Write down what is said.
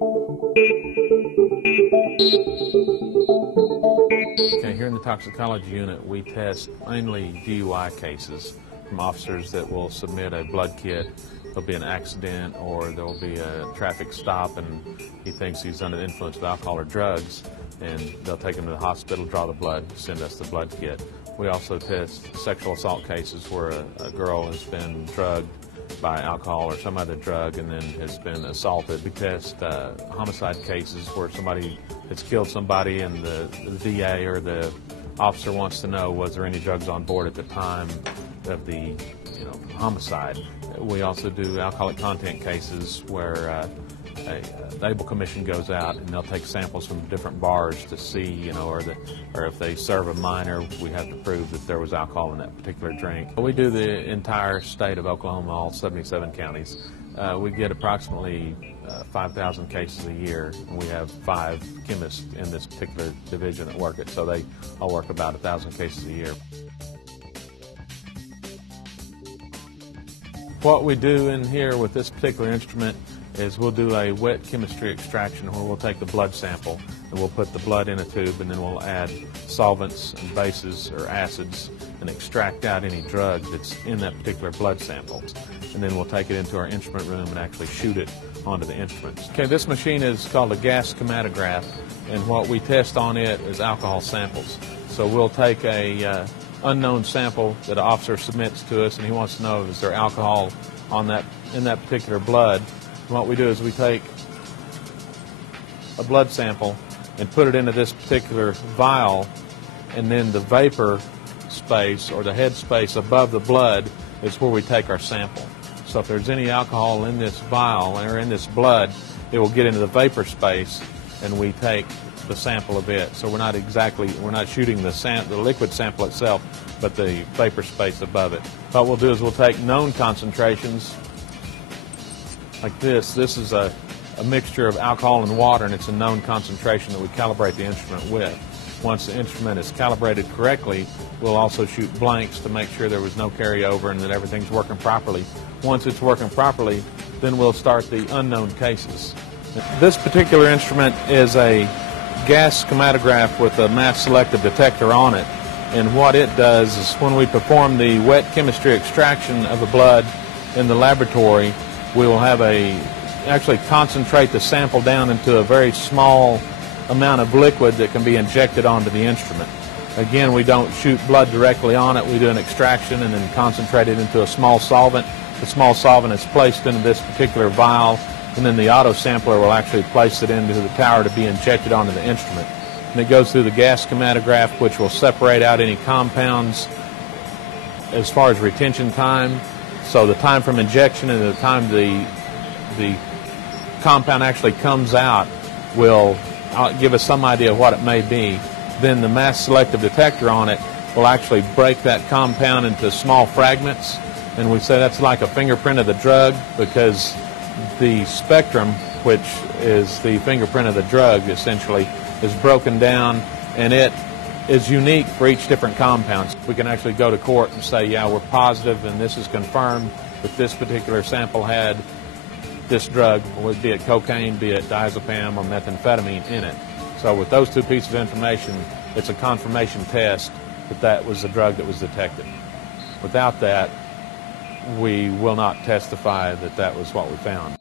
Okay, here in the toxicology unit, we test mainly DUI cases from officers that will submit a blood kit. There'll be an accident or there'll be a traffic stop and he thinks he's under the influence of alcohol or drugs, and they'll take him to the hospital, draw the blood, send us the blood kit. We also test sexual assault cases where a girl has been drugged by alcohol or some other drug and then has been assaulted. We test homicide cases where somebody has killed somebody and the DA or the officer wants to know was there any drugs on board at the time of the homicide. We also do alcoholic content cases where a label commission goes out and they'll take samples from different bars to see, or if they serve a minor, we have to prove that there was alcohol in that particular drink. We do the entire state of Oklahoma, all 77 counties. We get approximately 5,000 cases a year, and we have 5 chemists in this particular division that work it, so they all work about 1,000 cases a year. What we do in here with this particular instrument is we'll do a wet chemistry extraction where we'll take the blood sample and we'll put the blood in a tube and then we'll add solvents and bases or acids and extract out any drug that's in that particular blood sample. And then we'll take it into our instrument room and actually shoot it onto the instruments. Okay, this machine is called a gas chromatograph, and what we test on it is alcohol samples. So we'll take a unknown sample that an officer submits to us and he wants to know is there alcohol in that particular blood. And what we do is we take a blood sample and put it into this particular vial, and then the vapor space or the head space above the blood is where we take our sample. So if there's any alcohol in this vial or in this blood, it will get into the vapor space and we take the sample of it. So we're not shooting the liquid sample itself, but the vapor space above it. What we'll do is we'll take known concentrations like this. This is a mixture of alcohol and water, and it's a known concentration that we calibrate the instrument with. Once the instrument is calibrated correctly, we'll also shoot blanks to make sure there was no carryover and that everything's working properly. Once it's working properly, then we'll start the unknown cases. This particular instrument is a gas chromatograph with a mass selective detector on it, and what it does is when we perform the wet chemistry extraction of the blood in the laboratory, we will actually concentrate the sample down into a very small amount of liquid that can be injected onto the instrument. Again, we don't shoot blood directly on it. We do an extraction and then concentrate it into a small solvent. The small solvent is placed into this particular vial, and then the auto sampler will actually place it into the tower to be injected onto the instrument. And it goes through the gas chromatograph, which will separate out any compounds as far as retention time. So the time from injection and the time the compound actually comes out will give us some idea of what it may be. Then the mass selective detector on it will actually break that compound into small fragments, and we say that's like a fingerprint of the drug, because the spectrum, which is the fingerprint of the drug essentially, is broken down, and it is unique for each different compound. We can actually go to court and say, yeah, we're positive and this is confirmed that this particular sample had this drug, be it cocaine, be it diazepam or methamphetamine in it. So with those two pieces of information, it's a confirmation test that that was the drug that was detected. Without that, we will not testify that that was what we found.